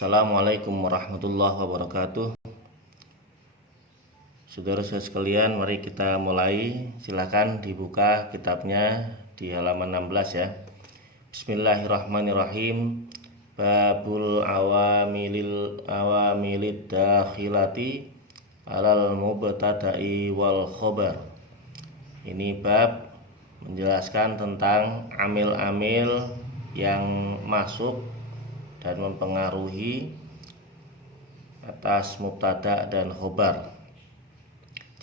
Assalamualaikum warahmatullahi wabarakatuh. Saudara-saudara sekalian, mari kita mulai. Silakan dibuka kitabnya di halaman 16 ya. Bismillahirrahmanirrahim. Babul awamilid dakhilati alal mubtada'i wal khobar. Ini bab menjelaskan tentang amil-amil yang masuk dan mempengaruhi atas mubtada dan khobar.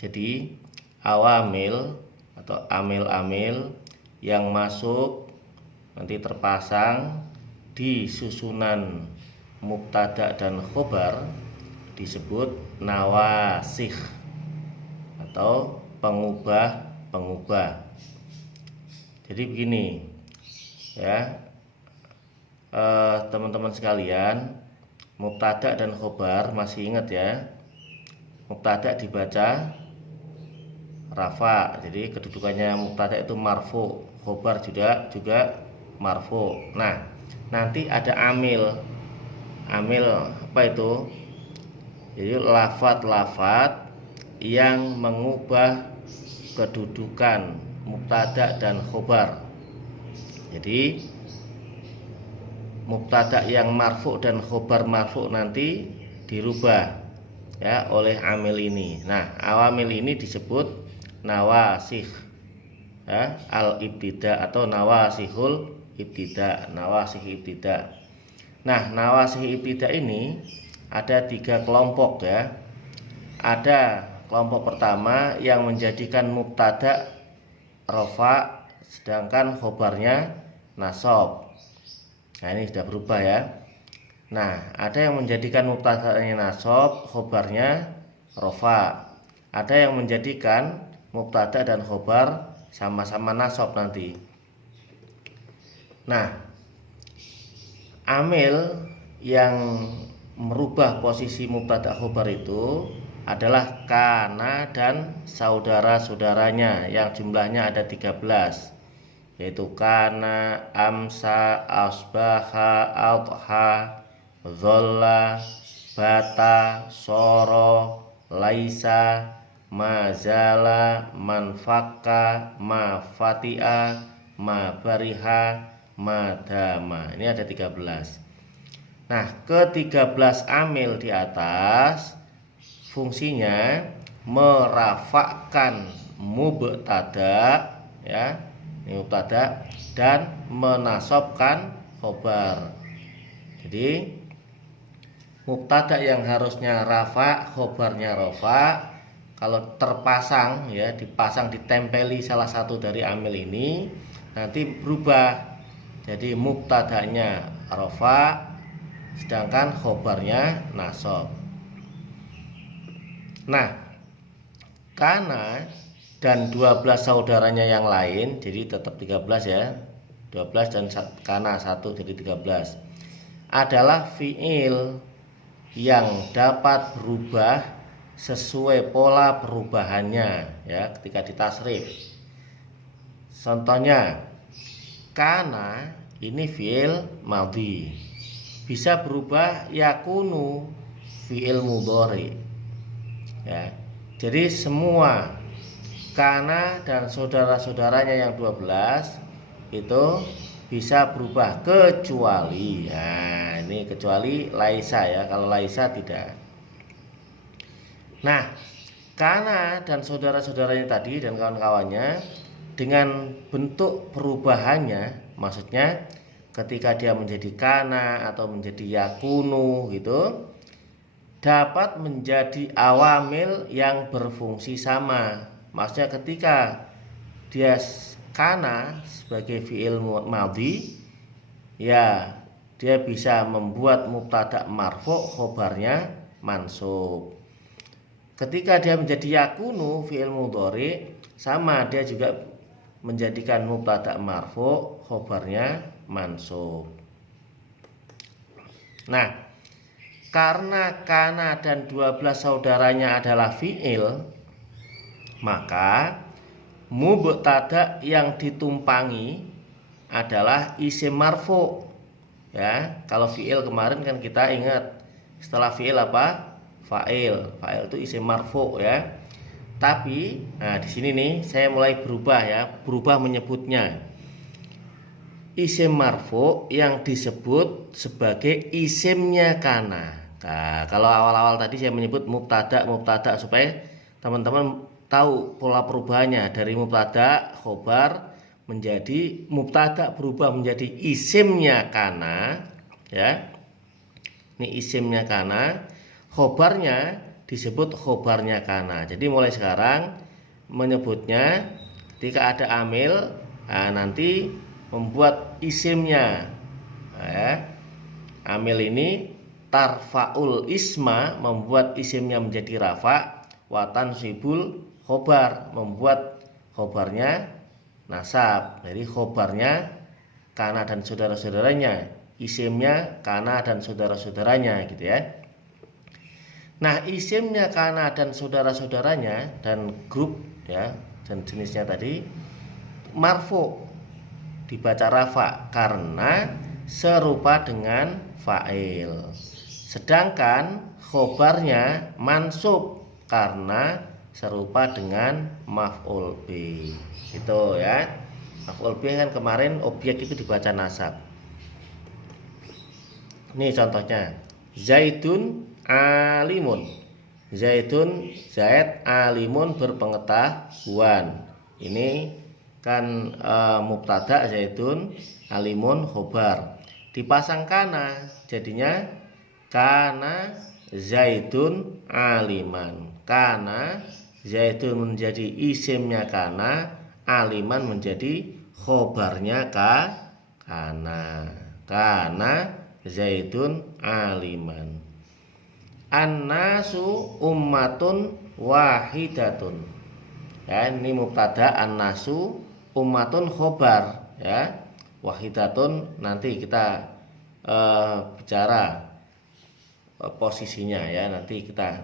Jadi awamil atau amil-amil yang masuk nanti terpasang di susunan mubtada dan khobar disebut nawasikh atau pengubah-pengubah. Jadi begini ya, teman-teman sekalian, mubtada dan khobar masih ingat ya? Mubtada dibaca rafa, jadi kedudukannya mubtada itu marfu, khobar juga marfu. Nah, nanti ada amil apa itu? Jadi lafat-lafat yang mengubah kedudukan mubtada dan khobar. Jadi mubtada yang marfu dan khobar marfu nanti dirubah ya oleh amil ini. Nah, awamil ini disebut nawasikh ya, al-ibtida atau nawasihul ibtida, nawasikh ibtida. Nah, nawasikh ibtida ini ada 3 kelompok ya. Ada kelompok pertama yang menjadikan mubtada rafa sedangkan khobarnya nasab. Nah, ini sudah berubah ya. Nah, ada yang menjadikan mubtada'nya nasab, khobarnya rafa. Ada yang menjadikan mubtada dan khobar sama-sama nasab nanti. Nah, amil yang merubah posisi mubtada khobar itu adalah kana dan saudara-saudaranya yang jumlahnya ada 13, yaitu kana, amsa, asbaha, adha, zolla, bata, soro, laisa, mazala, manfaka, mafati'a, mabariha, madama. Ini ada 13. Nah, ke-13 amil di atas fungsinya merafakkan mubtada ya, mubtada dan menasabkan khobar. Jadi mubtada yang harusnya rafa, khobarnya rafa, kalau terpasang ya, dipasang, ditempeli salah satu dari amil ini, nanti berubah jadi mubtadanya rafa sedangkan khobarnya nasab. Nah, kana dan 12 saudaranya yang lain, jadi tetap 13 ya, 12 dan kana 1 jadi 13, adalah fiil yang dapat berubah sesuai pola perubahannya ya ketika ditasrif. Contohnya, kana ini fiil madhi, bisa berubah yakunu fiil mudhari ya. Jadi semua kana dan saudara-saudaranya yang 12 itu bisa berubah kecuali, nah ini kecuali laisa ya, kalau laisa tidak. Nah, kana dan saudara-saudaranya tadi dan kawan-kawannya dengan bentuk perubahannya, maksudnya ketika dia menjadi kana atau menjadi yakunu gitu, dapat menjadi awamil yang berfungsi sama. Maksudnya ketika dia kana sebagai fiil madhi ya, dia bisa membuat mubtada marfu, khobarnya mansub. Ketika dia menjadi yakunu fiil mudhari, sama, dia juga menjadikan mubtada marfu, khobarnya mansub. Nah, karena kana dan 12 saudaranya adalah fiil, maka mubtada yang ditumpangi adalah isim marfu ya. Kalau fi'il kemarin kan kita ingat setelah fi'il apa? Fa'il. Fa'il itu isim marfu ya. Tapi nah di sini nih saya mulai berubah ya, berubah menyebutnya. Isim marfu yang disebut sebagai isimnya kana. Nah, kalau awal-awal tadi saya menyebut mubtada supaya teman-teman tahu pola perubahannya dari mubtada khobar menjadi mubtada berubah menjadi isimnya kana ya. Ini isimnya kana, khobarnya disebut khobarnya kana. Jadi mulai sekarang menyebutnya ketika ada amil, nah, nanti membuat isimnya ya. Amil ini tarfaul isma, membuat isimnya menjadi rafa, watan sibul khobar, membuat khobarnya nasab. Jadi khobarnya kana dan saudara-saudaranya, isimnya kana dan saudara-saudaranya gitu ya. Nah, isimnya kana dan saudara-saudaranya dan grup ya dan jenisnya tadi marfu, dibaca rafa karena serupa dengan fa'il. Sedangkan khobarnya mansub karena serupa dengan maf'ul bi. Itu ya. Maf'ul bi kan kemarin objek itu dibaca nasab. Ini contohnya. Zaidun alimun. Zaid alimun berpengetahuan. Ini kan mubtada zaidun alimun khobar. Dipasang kana jadinya kana zaidun aliman. Kana zaidun menjadi isimnya kana, aliman menjadi khobarnya kana. Kana zaidun aliman. An-nasu ummatun wahidatun. Ya, ini mubtada an-nasu ummatun khobar ya. Wahidatun nanti kita bicara posisinya ya, nanti kita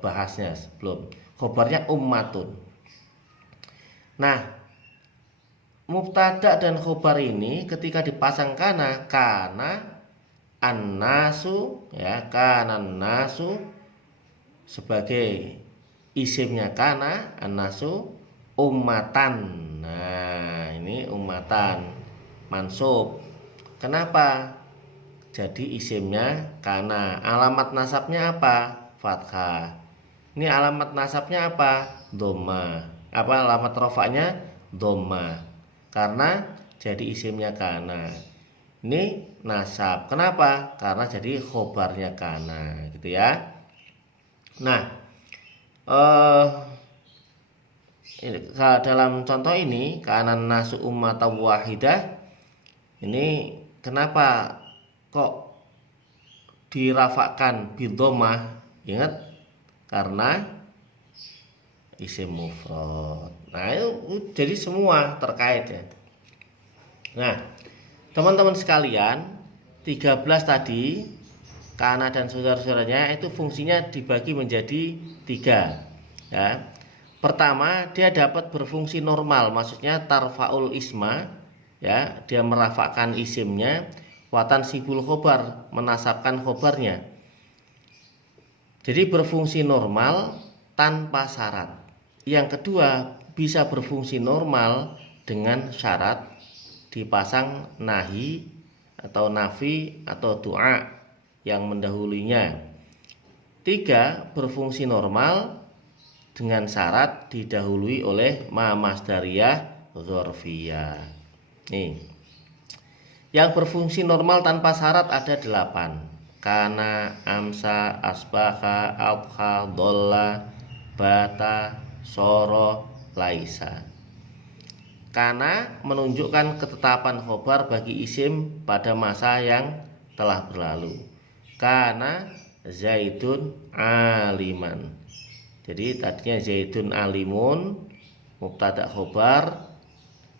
bahasnya sebelum. Khobarnya ummatun. Nah, mubtada dan khobar ini ketika dipasang kana an-nasu ya, kana an-nasu sebagai isimnya kana, an-nasu ummatan. Nah, ini ummatan mansub. Kenapa? Jadi isimnya kana. Alamat nasabnya apa? Fathah. Ini alamat nasabnya apa? Dhamma. Apa alamat rafa'nya? Dhamma. Karena jadi isimnya kana. Ini nasab. Kenapa? Karena jadi khobarnya kana, gitu ya. Nah, dalam contoh ini kanan nasu ummatan wahidah, ini kenapa kok dirafakkan bidhamah? Ingat, karena isim mufrad. Nah, itu jadi semua terkait ya. Nah, teman-teman sekalian, 13 tadi kana dan saudara-saudaranya itu fungsinya dibagi menjadi 3 ya. Pertama, dia dapat berfungsi normal, maksudnya tarfaul isma ya, dia merafakkan isimnya, watan sibul khobar, menasabkan khobarnya. Jadi berfungsi normal tanpa syarat. Yang kedua, bisa berfungsi normal dengan syarat, dipasang nahi atau nafi atau doa yang mendahulunya. 3, berfungsi normal dengan syarat didahului oleh ma masdariyah dzarfiyah. Nih. Yang berfungsi normal tanpa syarat ada 8. Kana, amsa, asbaha, adha, dhalla, bata, soro, laisa. Kana menunjukkan ketetapan khobar bagi isim pada masa yang telah berlalu. Kana zaidun aliman. Jadi tadinya zaidun alimun, mubtada khobar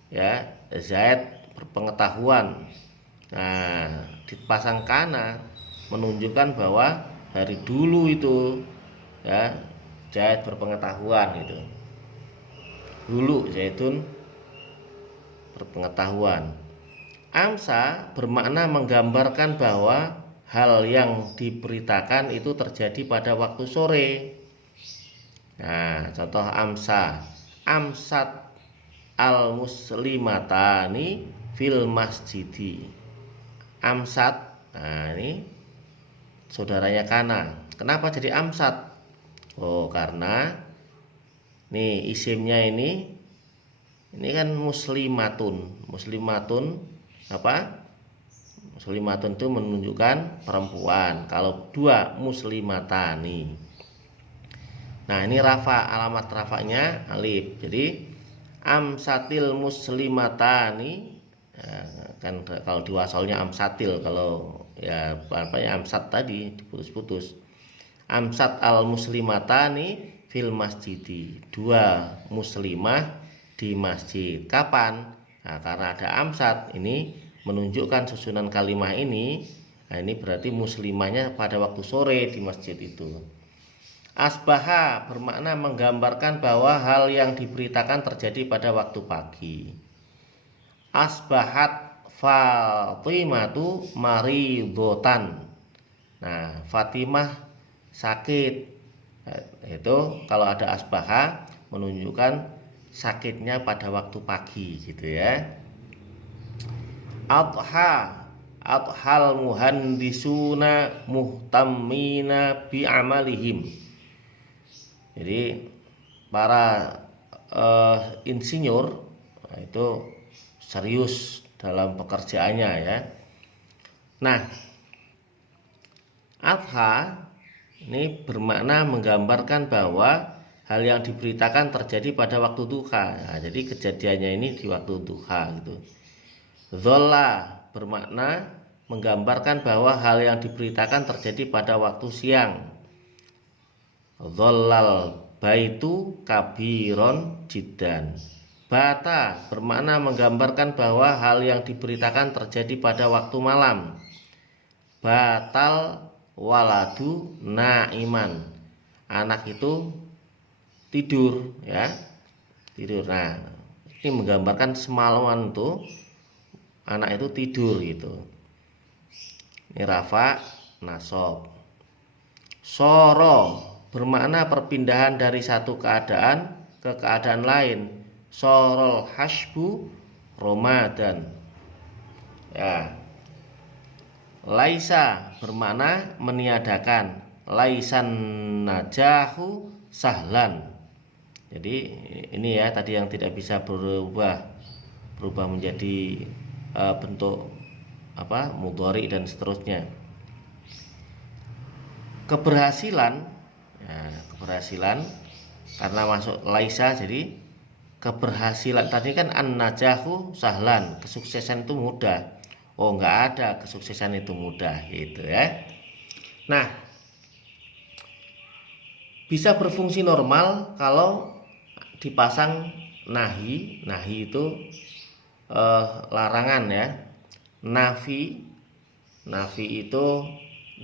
ya, zaid berpengetahuan. Nah, dipasang kana menunjukkan bahwa hari dulu itu ya zaid berpengetahuan itu. Dulu zaidun berpengetahuan. Amsa bermakna menggambarkan bahwa hal yang diberitakan itu terjadi pada waktu sore. Nah, contoh amsa. Amsat al muslimatani fil masjidi. Amsat. Nah, ini saudaranya Kana. Kenapa jadi amsat? Oh, karena nih isimnya ini kan muslimatun. Muslimatun apa? Muslimatun itu menunjukkan perempuan. Kalau dua muslimatani. Nah, ini rafa, alamat rafanya alif. Jadi amsatil muslimatani, kan kalau di wasolnya amsatil, kalau ya apa ya amsat tadi diputus-putus. Amsat al muslimatani fil masjidi. Dua muslimah di masjid. Kapan? Nah, karena ada amsat ini menunjukkan susunan kalimat ini. Nah, ini berarti muslimahnya pada waktu sore di masjid itu. Asbaha bermakna menggambarkan bahwa hal yang diberitakan terjadi pada waktu pagi. Asbahat Fatimatu maridotan. Nah, Fatimah sakit. Itu kalau ada asbaha menunjukkan sakitnya pada waktu pagi gitu ya. Adhal muhandisuna muhtammina bi amalihim. Jadi para insinyur itu serius dalam pekerjaannya ya. Nah, adha ini bermakna menggambarkan bahwa hal yang diberitakan terjadi pada waktu duha. Nah, jadi kejadiannya ini di waktu duha gitu. Dholla bermakna menggambarkan bahwa hal yang diberitakan terjadi pada waktu siang. Dhollal baitu kabiron jiddan. Bata bermakna menggambarkan bahwa hal yang diberitakan terjadi pada waktu malam. Batal waladu naiman. Anak itu tidur ya. Tidur. Nah, ini menggambarkan semalaman tuh anak itu tidur gitu. Ini rafa nasab. Soro bermakna perpindahan dari satu keadaan ke keadaan lain. Sorol hasbu Ramadan. Ya. Laisa bermakna meniadakan. Laisan najahu sahlan. Jadi ini ya tadi yang tidak bisa berubah menjadi bentuk apa mudhari dan seterusnya. Keberhasilan, ya, keberhasilan karena masuk laisa jadi keberhasilan tadi kan an-najahu sahlan, kesuksesan itu mudah. Oh, enggak ada kesuksesan itu mudah gitu ya. Nah, bisa berfungsi normal kalau dipasang nahi. Nahi itu larangan ya. Nafi itu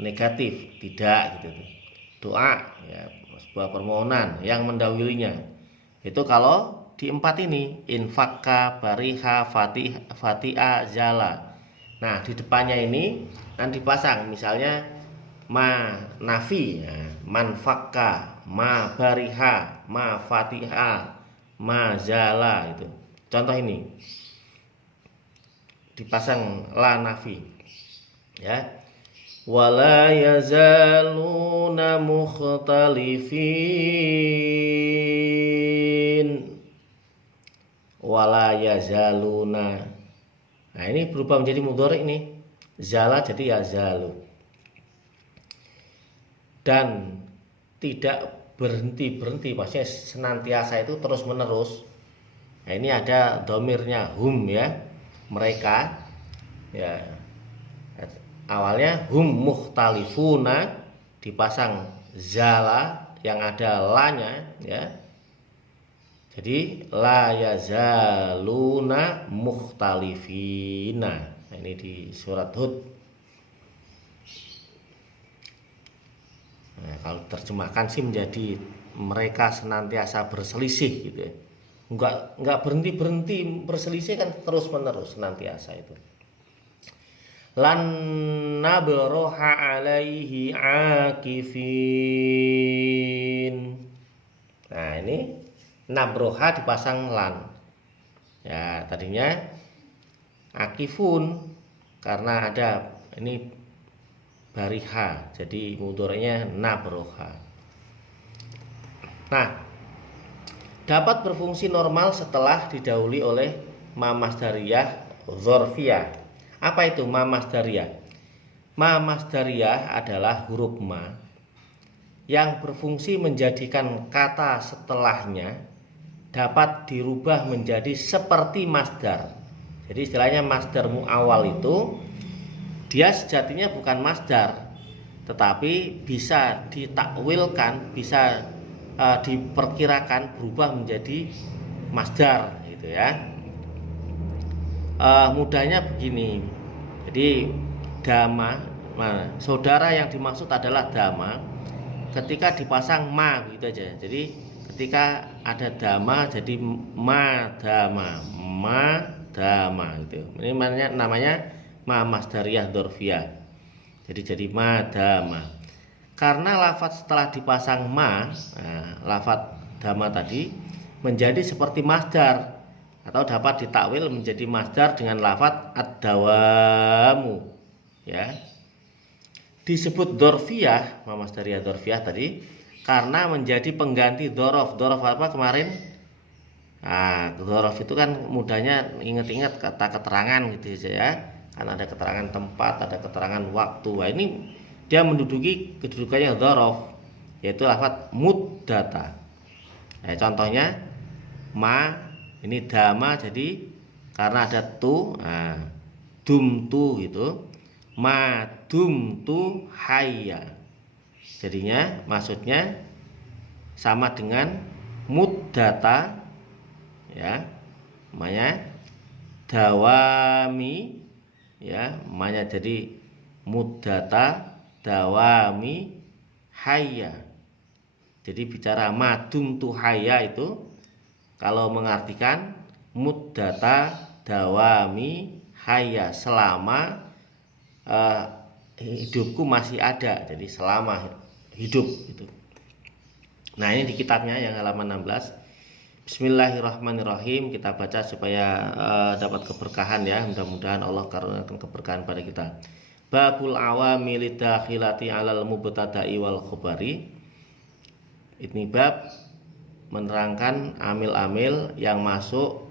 negatif, tidak gitu. Doa ya, sebuah permohonan yang mendahulunya. Itu kalau di empat ini infakka, bariha, fatiha, jala. Nah, di depannya ini nanti dipasang misalnya ma nafi ya, man fakka, ma bariha, ma fatiha, ma jala itu. Contoh ini dipasang la nafi ya. Wala yazaluna mukhtalifin. Wala yazaluna. Nah, ini berubah menjadi mudhari nih. Zala jadi yazalu. Dan tidak berhenti-berhenti, maksudnya senantiasa itu terus menerus. Nah, ini ada domirnya hum ya, mereka ya. Awalnya hum mukhtalifuna dipasang zala yang ada lanya ya. Jadi la yazaluna mukhtalifina. Nah, ini di surat Hud. Nah, kalau terjemahkan sih menjadi mereka senantiasa berselisih gitu ya. Enggak berhenti berselisih kan terus menerus senantiasa itu. lan nabroha alaihi akifin. Nah, ini nabroha dipasang lan. Ya, tadinya akifun karena ada ini bariha, jadi mudhari'nya nabroha. Nah, dapat berfungsi normal setelah didahului oleh ma masdariyah dzarfiyah. Apa itu ma masdariyah? Ma masdariyah adalah huruf ma yang berfungsi menjadikan kata setelahnya dapat dirubah menjadi seperti masdar. Jadi istilahnya masdar mu'awwal itu dia sejatinya bukan masdar, tetapi bisa ditakwilkan, bisa diperkirakan berubah menjadi masdar gitu ya. Mudahnya begini. Jadi dama, saudara yang dimaksud adalah dama ketika dipasang ma gitu aja. Jadi ketika ada dama jadi ma dama gitu. Ini namanya ma masdariyah dzarfiyah. Jadi ma dama. Karena lafadz setelah dipasang ma, lafadz dama tadi menjadi seperti masdar atau dapat ditakwil menjadi masdar dengan lafadz ad-dawamu. Ya. Disebut dzarfiyah, ma masdariyah dzarfiyah tadi karena menjadi pengganti dzaraf. Dzaraf apa kemarin? Nah, dzaraf itu kan mudahnya ingat-ingat kata keterangan gitu ya. Kan ada keterangan tempat, ada keterangan waktu. Nah, ini dia menduduki kedudukannya dzaraf, yaitu lafadz muddata. Nah, contohnya ma ini dama jadi karena ada tu, dumtu gitu. Ma dumtu hayya. Jadinya maksudnya sama dengan muddata ya. Namanya dawami ya, namanya jadi muddata dawami hayya. Jadi bicara madum tu hayya itu kalau mengartikan muddata dawami hayya, selama hidupku masih ada, jadi selama hidup itu. Nah, ini di kitabnya yang halaman 16. Bismillahirrahmanirrahim, kita baca supaya dapat keberkahan ya. Mudah-mudahan Allah karuniakan keberkahan pada kita. Babul awamil dakhilati 'alal mubtada'i wal khabari. Ini bab menerangkan amil-amil yang masuk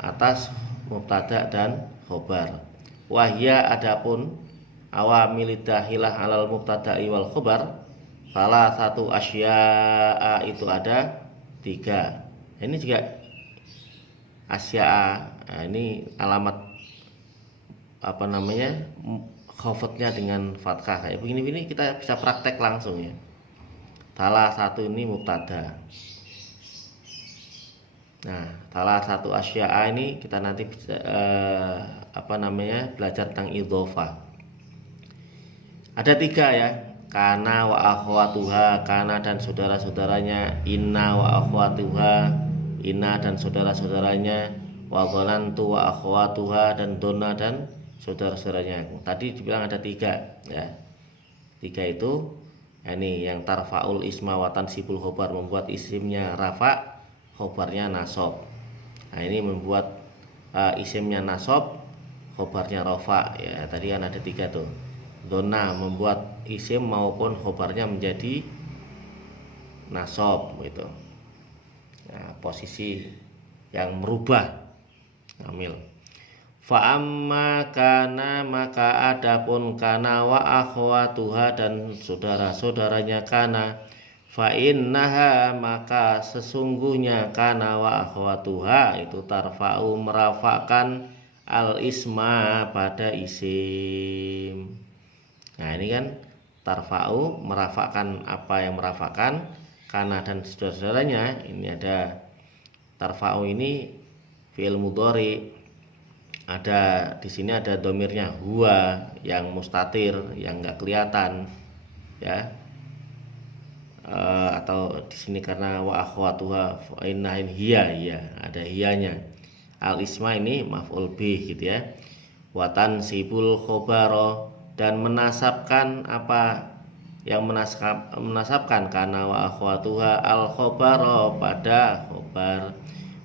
atas mubtada dan khabar. Wahya adapun awamil dakhilah 'alal mubtada'i wal khabar, salah satu asya'a itu ada 3. Ini juga asya'a. Nah, ini alamat apa namanya khafadnya dengan fathah kayak begini kita bisa praktek langsung ya. Salah satu ini mubtada. Nah, salah satu asya'a ini kita nanti bisa belajar tentang idhofah. Ada 3 ya. Kana wa akhwatuha, kana dan saudara-saudaranya. Inna wa akhwatuha, inna dan saudara-saudaranya. Wa dhanantu wa akhwatuha, dan donna dan saudara-saudaranya. Tadi dibilang ada 3 ya. 3 itu ini yang tarfaul isma wa tansibul khobar, membuat isimnya rafa, khobarnya nasab. Nah, ini membuat isimnya nasab, khobarnya rafa ya. Tadi kan ada 3 tuh. Donna membuat isim maupun khobarnya menjadi nasab gitu. Nah, posisi yang merubah amil. Fa amma kana, maka adapun kana wa akhwatuha dan saudara-saudaranya kana, fa innaha, maka sesungguhnya kana wa akhwatuha itu tarfa'u, merafakan al isma pada isim. Nah, ini kan tarfa'u merafakan apa yang merafakan kana dan saudara-saudaranya. Ini ada tarfa'u ini fi'il mudhari. Ada di sini ada domirnya huwa yang mustatir, yang enggak kelihatan ya. Atau di sini karena wa akhwatuha fa innahin hiya, ya ada hiyanya. Al isma ini maf'ul bih gitu ya. Watan sibul khobaro, dan menasabkan apa yang menasabkan kana wa akhwatuha al khobaro pada khobar.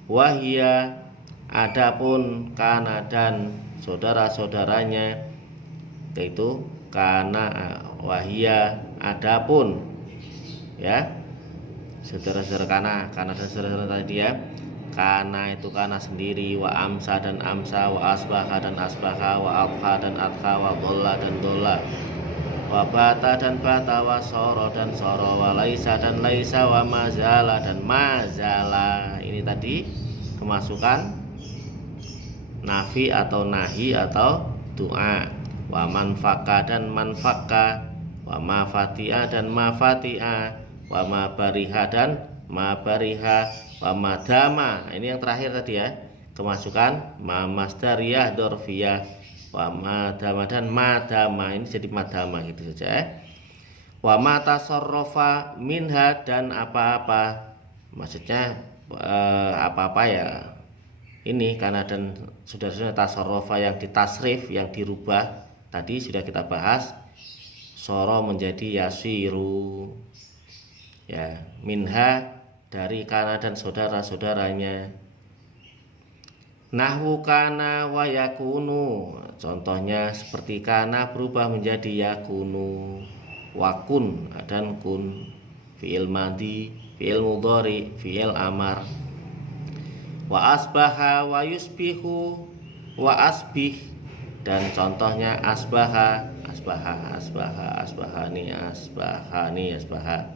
Wahia, adapun kana dan saudara-saudaranya, yaitu kana wahia adapun, ya saudara-saudara kana dan saudara tadi ya. Kana itu kana sendiri, wa amsa dan amsa, wa asbaha dan asbaha, wa adha dan adha, wa dolla dan dolla, wa bata dan bata, wa soro dan soro, wa laisa dan laisa, wa mazala dan mazala. Ini tadi kemasukan nafi atau nahi atau doa. Wa manfaka dan manfaka, wa mafati'a dan mafati'a, wa mabariha dan mabariha, wa madama. Ini yang terakhir tadi ya, kemasukan ma masdariyah dorfiyah, wa madama dan madama. Ini jadi madama gitu saja ya. Wa matasarrafa minha, dan apa-apa, maksudnya apa-apa ya. Ini karena dan saudara-saudara tasarrufa yang ditasrif, yang dirubah, tadi sudah kita bahas. Soro menjadi yasiru, ya, minha dari kana dan saudara-saudaranya. Nahwu kana wa yakunu, contohnya seperti kana berubah menjadi yakunu, wakun dan kun, fi'il madhi, fi'il mudhari, fi'il amar. Wa asbaha wa yusbihu, wa asbih, dan contohnya asbaha, asbaha, asbaha, asbahani, asbahani, asbaha.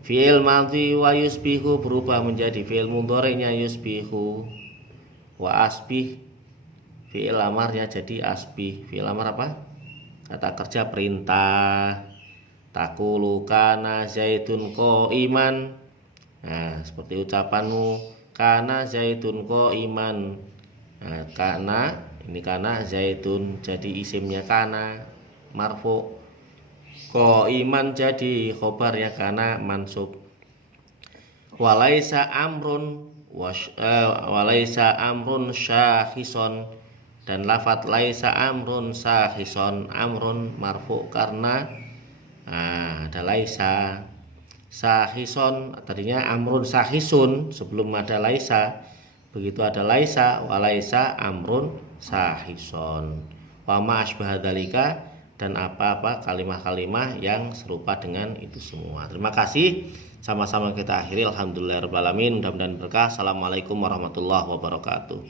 Fi'il madhi wa yusbihu berubah menjadi fi'il mudhari'nya yusbihu, wa asbih fi'il amarnya jadi asbih. Fi'il amar apa? Kata kerja perintah. Taqulu kana zaitun qa'iman. Nah, seperti ucapanmu kana zaitun qa'iman. Nah, kana, ini kana zaitun jadi isimnya kana marfu, qa'iman jadi khobarnya kana mansub. Walaisa amrun walaisa amrun syahison, dan lafat laisa amrun syahison, amrun marfu karena ada laisa. Sahison tadinya amrun sahisun sebelum ada laisa, begitu ada laisa walaisa amrun sahison. Wa ma asbaha dzalika, dan apa-apa kalimah-kalimah yang serupa dengan itu semua. Terima kasih, sama-sama kita akhiri. Alhamdulillahirabbil alamin, mudah-mudahan berkah. Assalamualaikum warahmatullahi wabarakatuh.